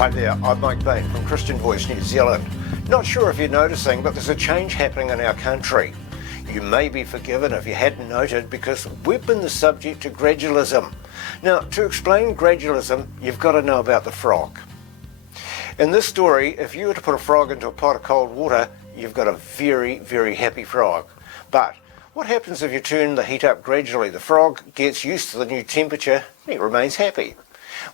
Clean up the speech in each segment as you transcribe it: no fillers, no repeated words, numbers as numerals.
Hi there, I'm Mike Bain from Christian Voice New Zealand. Not sure if you're noticing, but there's a change happening in our country. You may be forgiven if you hadn't noted, because we've been the subject to gradualism. Now, to explain gradualism, you've got to know about the frog. In this story, if you were to put a frog into a pot of cold water, you've got a very, very happy frog. But what happens if you turn the heat up gradually? The frog gets used to the new temperature and he remains happy.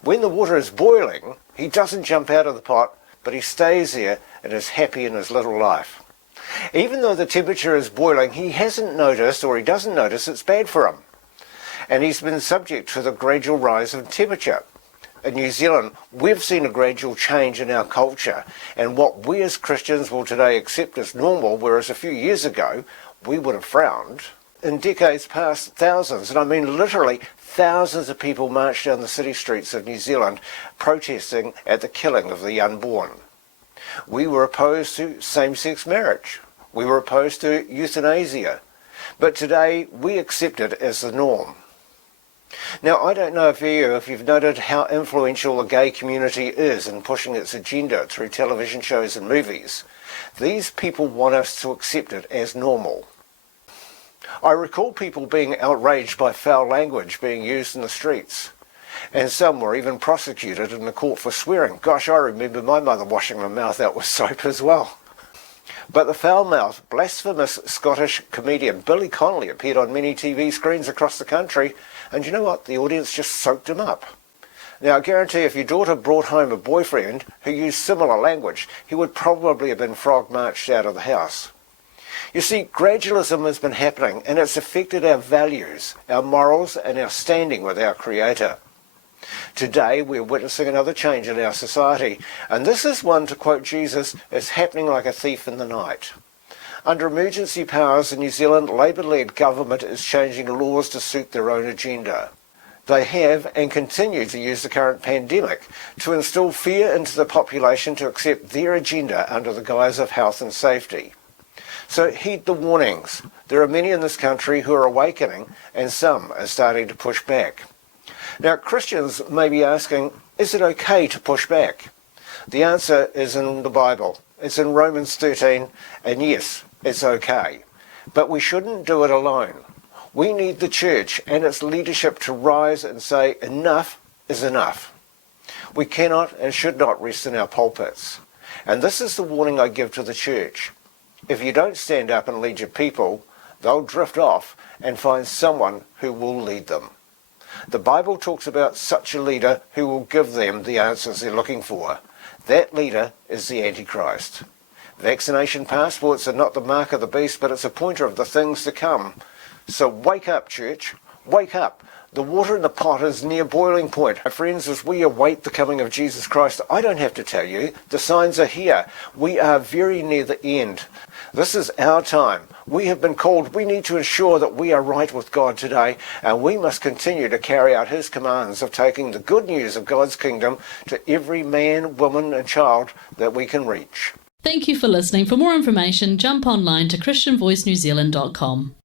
When the water is boiling, he doesn't jump out of the pot, but he stays there and is happy in his little life. Even though the temperature is boiling, he hasn't noticed, or he doesn't notice, it's bad for him. And he's been subject to the gradual rise of temperature. In New Zealand, we've seen a gradual change in our culture, and what we as Christians will today accept as normal, whereas a few years ago we would have frowned. In decades past, thousands, and I mean literally thousands of people marched down the city streets of New Zealand protesting at the killing of the unborn. We were opposed to same-sex marriage. We were opposed to euthanasia. But today we accept it as the norm. Now, I don't know if you've noted how influential the gay community is in pushing its agenda through television shows and movies. These people want us to accept it as normal. I recall people being outraged by foul language being used in the streets, and some were even prosecuted in the court for swearing. Gosh, I remember my mother washing her mouth out with soap as well. But the foul-mouthed, blasphemous Scottish comedian Billy Connolly appeared on many TV screens across the country, and you know what? The audience just soaked him up. Now, I guarantee if your daughter brought home a boyfriend who used similar language, he would probably have been frog-marched out of the house. You see, gradualism has been happening, and it's affected our values, our morals, and our standing with our Creator. Today, we're witnessing another change in our society, and this is one, to quote Jesus, is happening like a thief in the night. Under emergency powers in New Zealand, Labour-led government is changing laws to suit their own agenda. They have and continue to use the current pandemic to instill fear into the population to accept their agenda under the guise of health and safety. So heed the warnings. There are many in this country who are awakening, and some are starting to push back. Now, Christians may be asking, is it okay to push back? The answer is in the Bible. It's in Romans 13, and yes, it's okay. But we shouldn't do it alone. We need the church and its leadership to rise and say, enough is enough. We cannot and should not rest in our pulpits. And this is the warning I give to the church. If you don't stand up and lead your people, they'll drift off and find someone who will lead them. The Bible talks about such a leader who will give them the answers they're looking for. That leader is the Antichrist. Vaccination passports are not the mark of the beast, but it's a pointer of the things to come. So wake up, church. Wake up. The water in the pot is near boiling point. My friends, as we await the coming of Jesus Christ, I don't have to tell you, the signs are here. We are very near the end. This is our time. We have been called. We need to ensure that we are right with God today, and we must continue to carry out his commands of taking the good news of God's kingdom to every man, woman and child that we can reach. Thank you for listening. For more information, jump online to christianvoicenewzealand.com.